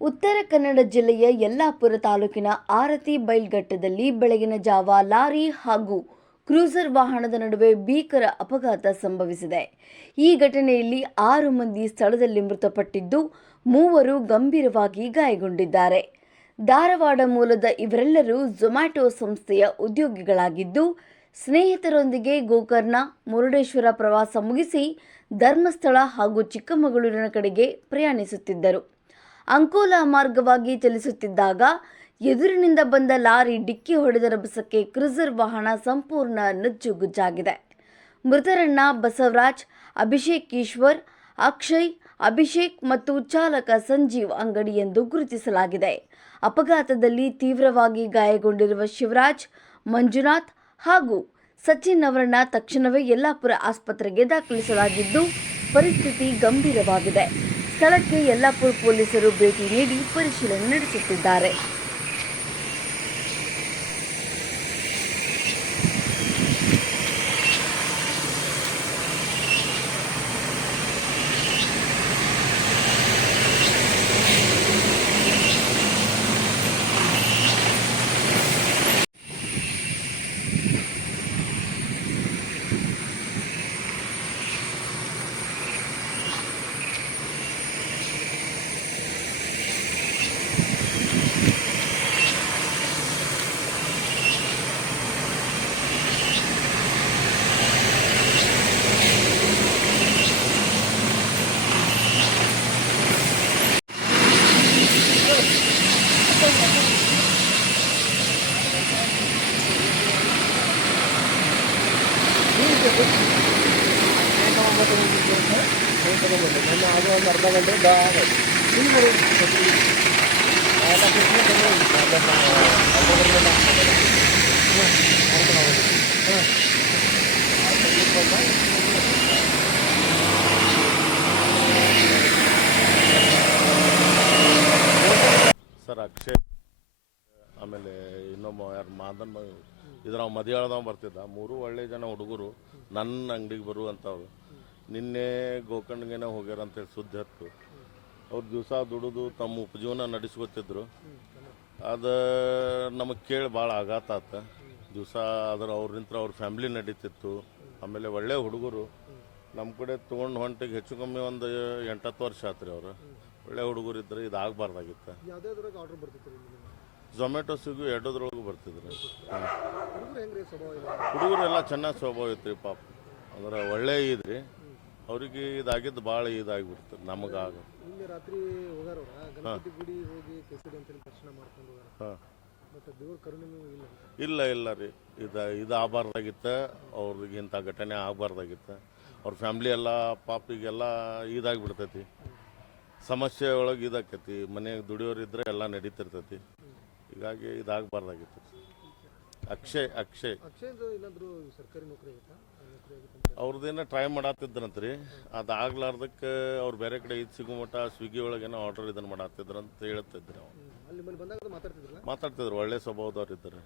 ಉತ್ತರ ಕನ್ನಡ ಜಿಲ್ಲೆಯ ಯಲ್ಲಾಪುರ ತಾಲೂಕಿನ ಆರತಿ ಬೈಲ್ಘಟ್ಟದಲ್ಲಿ ಬೆಳಗಿನ ಜಾವ ಲಾರಿ ಹಾಗೂ ಕ್ರೂಸರ್ ವಾಹನದ ನಡುವೆ ಭೀಕರ ಅಪಘಾತ ಸಂಭವಿಸಿದೆ. ಈ ಘಟನೆಯಲ್ಲಿ 6 ಮಂದಿ ಸ್ಥಳದಲ್ಲಿ ಮೃತಪಟ್ಟಿದ್ದು, 3 ಗಂಭೀರವಾಗಿ ಗಾಯಗೊಂಡಿದ್ದಾರೆ. ಧಾರವಾಡ ಮೂಲದ ಇವರೆಲ್ಲರೂ ಝೊಮ್ಯಾಟೊ ಸಂಸ್ಥೆಯ ಉದ್ಯೋಗಿಗಳಾಗಿದ್ದು, ಸ್ನೇಹಿತರೊಂದಿಗೆ ಗೋಕರ್ಣ, ಮುರುಡೇಶ್ವರ ಪ್ರವಾಸ ಮುಗಿಸಿ ಧರ್ಮಸ್ಥಳ ಹಾಗೂ ಚಿಕ್ಕಮಗಳೂರಿನ ಕಡೆಗೆ ಪ್ರಯಾಣಿಸುತ್ತಿದ್ದರು. ಅಂಕೋಲಾ ಮಾರ್ಗವಾಗಿ ಚಲಿಸುತ್ತಿದ್ದಾಗ ಎದುರಿನಿಂದ ಬಂದ ಲಾರಿ ಡಿಕ್ಕಿ ಹೊಡೆದ ರಭಸಕ್ಕೆ ಕ್ರೂಸರ್ ವಾಹನ ಸಂಪೂರ್ಣ ನುಜ್ಜುಗುಜ್ಜಾಗಿದೆ. ಮೃತರನ್ನ ಬಸವರಾಜ್, ಅಭಿಷೇಕ್ ಈಶ್ವರ್, ಅಕ್ಷಯ್, ಅಭಿಷೇಕ್ ಮತ್ತು ಚಾಲಕ ಸಂಜೀವ್ ಅಂಗಡಿ ಎಂದು ಗುರುತಿಸಲಾಗಿದೆ. ಅಪಘಾತದಲ್ಲಿ ತೀವ್ರವಾಗಿ ಗಾಯಗೊಂಡಿರುವ ಶಿವರಾಜ್, ಮಂಜುನಾಥ್ ಹಾಗೂ ಸಚಿನ್ ಅವರನ್ನ ತಕ್ಷಣವೇ ಯಲ್ಲಾಪುರ ಆಸ್ಪತ್ರೆಗೆ ದಾಖಲಿಸಲಾಗಿದ್ದು, ಪರಿಸ್ಥಿತಿ ಗಂಭೀರವಾಗಿದೆ. ಸ್ಥಳಕ್ಕೆ ಯಲ್ಲಾಪುರ ಪೊಲೀಸರು ಭೇಟಿ ನೀಡಿ ಪರಿಶೀಲನೆ ನಡೆಸುತ್ತಿದ್ದಾರೆ. ಸರ್ ಅಕ್ಷಯ್ ಆಮೇಲೆ ಇನ್ನೊಬ್ಬ ಯಾರು ಮಾದನ್ ಇದ್ರ ಮದಿಯಾಳದವ ಬರ್ತಿದ್ದ. 3 ಒಳ್ಳೆ ಜನ ಹುಡುಗರು ನನ್ನ ಅಂಗಡಿಗೆ ಬರುವಂಥವ್ರು. ನಿನ್ನೆ ಗೋಕರ್ಣಗೇನೆ ಹೋಗ್ಯಾರ ಅಂತೇಳಿ ಸುದ್ದಿ ಹತ್ತು. ಅವ್ರು ದಿವಸ ದುಡಿದು ತಮ್ಮ ಉಪಜೀವನ ನಡೆಸ್ಕೊತಿದ್ರು. ಅದು ನಮಗೆ ಕೇಳಿ ಭಾಳ ಆಘಾತ ಆತ. ದಿವಸ ಅದ್ರ ಅವ್ರಿಂತ ಅವ್ರ ಫ್ಯಾಮ್ಲಿ ನಡೀತಿತ್ತು. ಆಮೇಲೆ ಒಳ್ಳೆ ಹುಡುಗರು ನಮ್ಮ ಕಡೆ ತೊಗೊಂಡು ಹೊಂಟಿಗೆ ಹೆಚ್ಚು ಕಮ್ಮಿ ಒಂದು 8-10 ವರ್ಷ ಆತ್ರಿ. ಅವರು ಒಳ್ಳೆ ಹುಡುಗರು ಇದ್ರೆ ಇದು ಆಗಬಾರ್ದಾಗಿತ್ತು. ಝೊಮ್ಯಾಟೊ, ಸ್ವಿಗ್ಗಿ ಎರಡೋದ್ರೊಳಗೂ ಬರ್ತಿದ್ರು. ಹುಡುಗರೆಲ್ಲ ಚೆನ್ನಾಗಿ ಸ್ವಭಾವ ಇತ್ತು ರೀ ಪಾಪ. ಅಂದ್ರೆ ಒಳ್ಳೆ ಇದ್ರಿ. ಅವ್ರಿಗೆ ಇದಾಗಿದ್ದು ಭಾಳ ಇದಾಗಿಬಿಡ್ತು ನಮಗಾಗ. ಇಲ್ಲ ಇಲ್ಲ ರೀ, ಇದು ಆಗಬಾರ್ದಾಗಿತ್ತು. ಅವ್ರಿಗೆ ಇಂಥ ಘಟನೆ ಆಗಬಾರ್ದಾಗಿತ್ತು. ಅವ್ರ ಫ್ಯಾಮ್ಲಿ ಎಲ್ಲ ಪಾಪಿಗೆಲ್ಲ ಇದಾಗಿಬಿಡ್ತೈತಿ. ಸಮಸ್ಯೆ ಒಳಗೆ ಇದಾಕೈತಿ. ಮನೆಯಾಗ ದುಡಿಯೋರಿದ್ರೆ ಎಲ್ಲ ನಡೀತಿರ್ತೈತಿ. ಹೀಗಾಗಿ ಇದಾಗಬಾರ್ದಾಗಿತ್ತು. ಅಕ್ಷಯ್ ಅವ್ರದ್ದೇನೋ ಟ್ರೈ ಮಾಡತ್ತಿದ್ರಂತ್ರಿ. ಅದು ಆಗ್ಲಾರ್ದಕ್ಕೆ ಅವ್ರು ಬೇರೆ ಕಡೆ ಇದು ಸಿಗೋ ಮಟ್ಟ ಸ್ವಿಗ್ಗಿ ಒಳಗೇನೋ ಆರ್ಡರ್ ಇದನ್ನು ಮಾಡತ್ತಿದ್ರು ಅಂತ ಹೇಳ್ತಿದ್ರು. ಮಾತಾಡ್ತಿದ್ರು. ಒಳ್ಳೆ ಸ್ವಭಾವದವ್ರು ಇದ್ದಾರೆ.